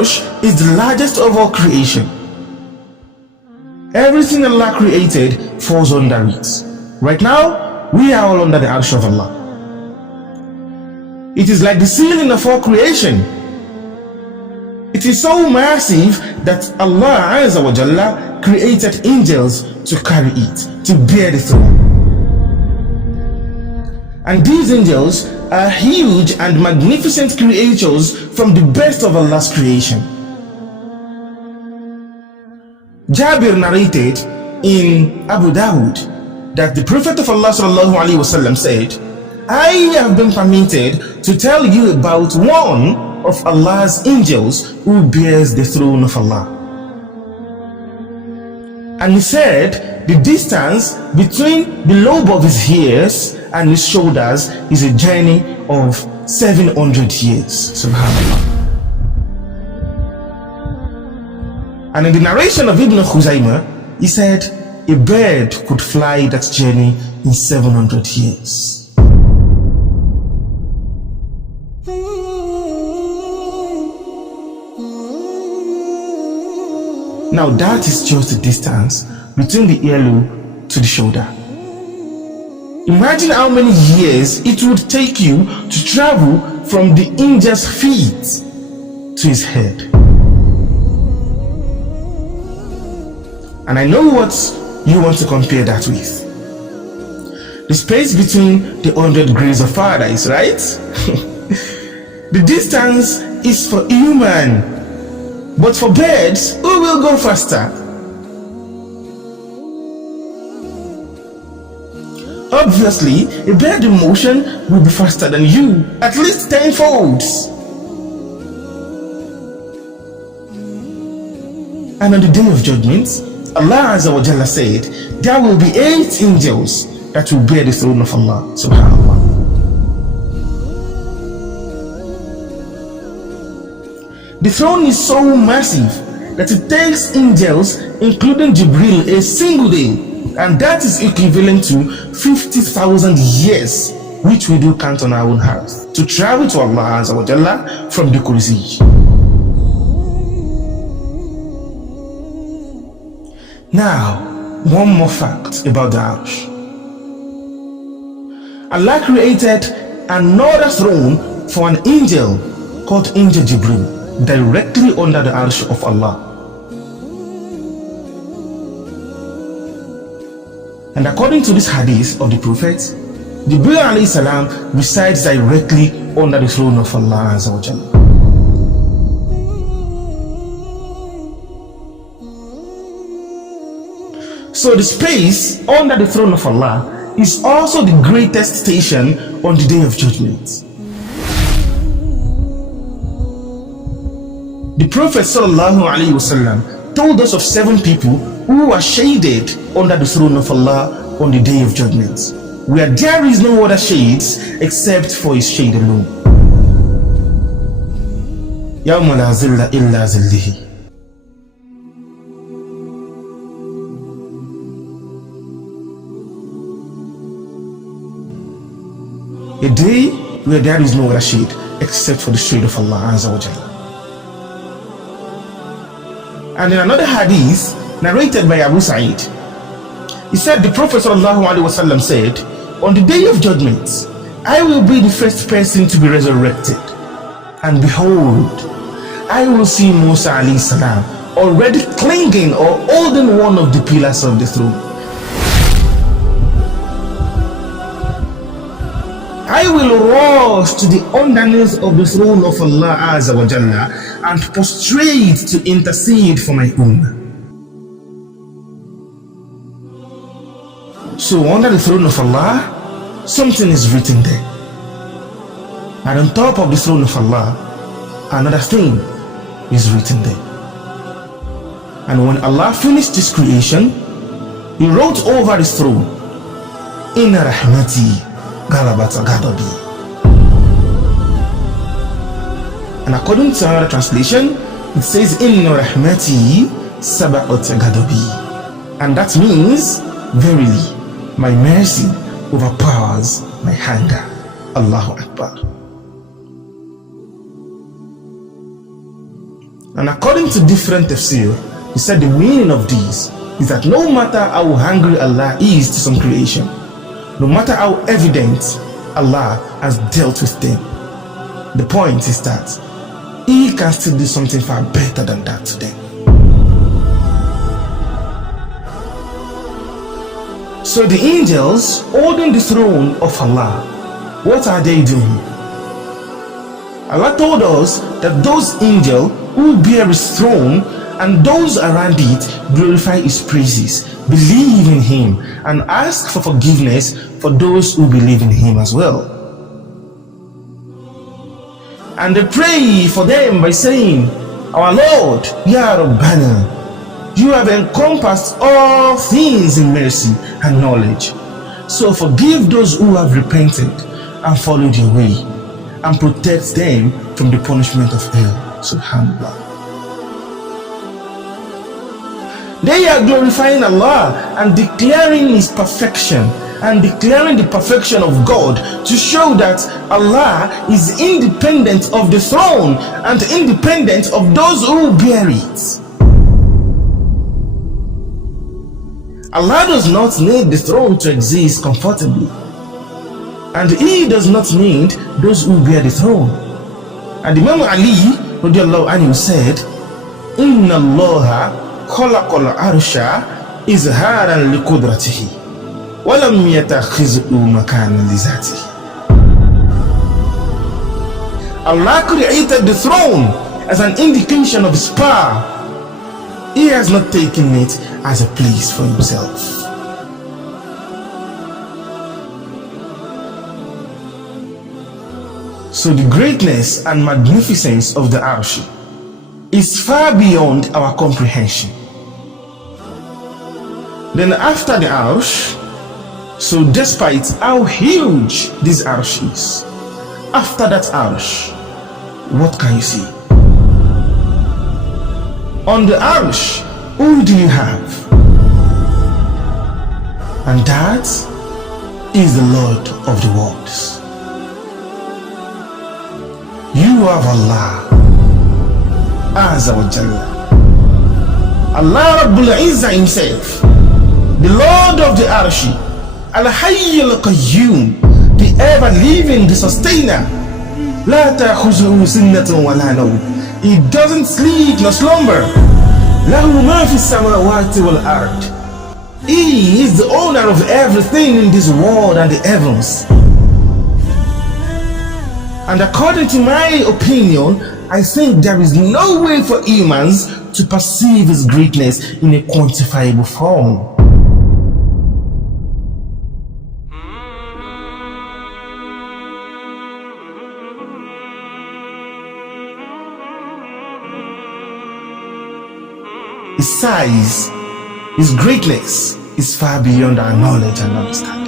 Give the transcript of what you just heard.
Arsh is the largest of all creation. Everything Allah created falls under it. Right now, we are all under the Arsh of Allah. It is like the ceiling of all creation. It is so massive that Allah Azza wa Jalla created angels to carry it, to bear the throne. And these angels are huge and magnificent creatures from the best of Allah's creation. Jabir narrated in Abu Dawud that the Prophet of Allah sallallahu alaihi wasallam said, I have been permitted to tell you about one of Allah's angels who bears the throne of Allah. And he said the distance between the lobe of his ears and his shoulders is a journey of 700 years. Subhanallah. And in the narration of Ibn Khuzaymah, he said a bird could fly that journey in 700 years. Now that is just the distance between the earlobe to the shoulder. Imagine how many years it would take you to travel from the angel's feet to his head. And I know what you want to compare that with. The space between the 100 grains of paradise, right? The distance is for human, but for birds, who will go faster? Obviously, a bird in motion will be faster than you, at least 10-fold. And on the day of judgment, Allah Azza wa Jalla said, there will be 8 angels that will bear the throne of Allah, subhanAllah. The throne is so massive that it takes angels, including Jibril, a single day, and that is equivalent to 50,000 years, which we do count on our own earth, to travel to Allah Azza wa Jalla from the Kursi. Now, one more fact about the Arsh. Allah created another throne for an angel called Angel Jibril, directly under the Arsh of Allah. And according to this hadith of the Prophet, Jibril alayhi salam resides directly under the throne of Allah Azza wa Jalla. So the space under the throne of Allah is also the greatest station on the day of judgment. The Prophet sallallahu alaihi wasallam told us of 7 people who are shaded under the throne of Allah on the day of judgment, where there is no other shades except for his shade alone. Yawma la zilla illa zillihi. A day where there is no other shade except for the shade of Allah Azza wa Jalla. And in another hadith narrated by Abu Sa'id, he said the Prophet sallallahu alaihi wasallam said, on the day of judgment, I will be the first person to be resurrected. And behold, I will see Musa alayhi salam already clinging or holding one of the pillars of the throne. I will rush to the underneath of the throne of Allah Azza wa Jalla and prostrate to intercede for my ummah. So under the throne of Allah, something is written there. And on top of the throne of Allah, another thing is written there. And when Allah finished His creation, He wrote over His throne, Inna rahmati Galabata Gadabi. And according to another translation, it says Inna Rahmati Saba'at Gadabi. And that means, verily, my mercy overpowers my anger. Allahu Akbar. And according to different tafsir, he said the meaning of this is that no matter how angry Allah is to some creation, no matter how evident Allah has dealt with them, the point is that He can still do something far better than that to them. So the angels holding the throne of Allah, what are they doing? Allah told us that those angels who bear His throne and those around it glorify His praises, believe in Him, and ask for forgiveness for those who believe in Him as well. And they pray for them by saying, "Our Lord, Ya Rabbana, You have encompassed all things in mercy and knowledge. So forgive those who have repented and followed Your way, and protect them from the punishment of hell." Subhanallah. They are glorifying Allah and declaring His perfection and declaring the perfection of God to show that Allah is independent of the throne and independent of those who bear it. Allah does not need the throne to exist comfortably, and He does not need those who bear the throne. And Imam Ali radiallahu anhu said, "Inna Allah khalaqal arsha izharan liqudratihi wa lam yattakhizhu makanan li zatihi." Allah created the throne as an indication of His power. He has not taken it as a place for Himself. So the greatness and magnificence of the Arsh is far beyond our comprehension. Then after the Arsh, so despite how huge this Arsh is, after that Arsh, what can you see? On the Arsh, who do you have? And that is the Lord of the worlds. You have Allah Azza wa Jalla, Allah Rabbul Izzah Himself, the Lord of the Arshi, Al-Hayy Al-Qayyum, the ever-living, the sustainer. La ta'khuzuhu sinnatun wa la nawm. He doesn't sleep nor slumber. Lahu ma fi samawati wal ard. He is the owner of everything in this world and the heavens. And according to my opinion, I think there is no way for humans to perceive His greatness in a quantifiable form. His size, His greatness is far beyond our knowledge and understanding.